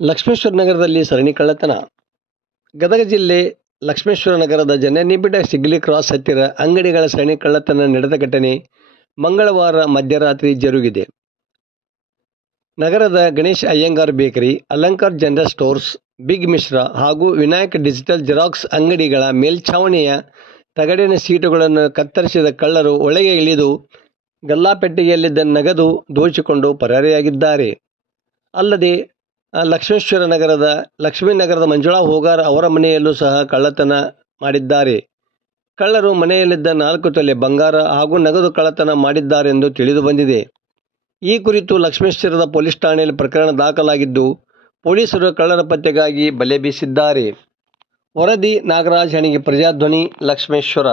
ಲಕ್ಷ್ಮೇಶ್ವರ ನಗರದಲ್ಲಿ ಸರಣಿ ಕಳ್ಳತನ. ಗದಗ ಜಿಲ್ಲೆ ಲಕ್ಷ್ಮೇಶ್ವರ ನಗರದ ಜನನಿಬಿಡ ಸಿಗ್ಲಿ ಕ್ರಾಸ್ ಹತ್ತಿರ ಅಂಗಡಿಗಳ ಸರಣಿ ಕಳ್ಳತನ ನಡೆದ ಘಟನೆ ಮಂಗಳವಾರ ಮಧ್ಯರಾತ್ರಿ ಜರುಗಿದೆ. ನಗರದ Ganesh Iyengar bakery, Alankar general stores, big Mishra ಹಾಗೂ ವಿನಾಯಕ್ ಡಿಜಿಟಲ್ ಜೆರಾಕ್ಸ್ ಅಂಗಡಿಗಳ ಮೇಲ್ಛಾವಣಿಯ ತಗಡಿನ ಸೀಟುಗಳನ್ನು ಕತ್ತರಿಸಿದ ಕಳ್ಳರು ಒಳಗೆ ಇಳಿದು ಗಲ್ಲಾಪೆಟ್ಟಿಗೆಯಲ್ಲಿದ್ದ ನಗದು ದೋಚಿಕೊಂಡು ಪರಾರಿಯಾಗಿದ್ದಾರೆ. ಅಲ್ಲದೆ ಲಕ್ಷ್ಮೇಶ್ವರ ನಗರದ, ಲಕ್ಷ್ಮೀ ನಗರದ ಮಂಜುಳಾ ಹೋಗಾರ್ ಅವರ ಮನೆಯಲ್ಲೂ ಸಹ ಕಳ್ಳತನ ಮಾಡಿದ್ದಾರೆ. ಕಳ್ಳರು ಮನೆಯಲ್ಲಿದ್ದ ನಾಲ್ಕು ತೊಲೆ ಬಂಗಾರ ಹಾಗೂ ನಗದು ಕಳ್ಳತನ ಮಾಡಿದ್ದಾರೆಂದು ತಿಳಿದು ಬಂದಿದೆ. ಈ ಕುರಿತು ಲಕ್ಷ್ಮೇಶ್ವರದ ಪೊಲೀಸ್ ಠಾಣೆಯಲ್ಲಿ ಪ್ರಕರಣ ದಾಖಲಾಗಿದ್ದು, ಪೊಲೀಸರು ಕಳ್ಳರ ಪತ್ತೆಗಾಗಿ ಬಲೆ ಬೀಸಿದ್ದಾರೆ. ವರದಿ ನಾಗರಾಜ್, ಹಣಿಗೆ ಪ್ರಜಾಧ್ವನಿ, ಲಕ್ಷ್ಮೇಶ್ವರ.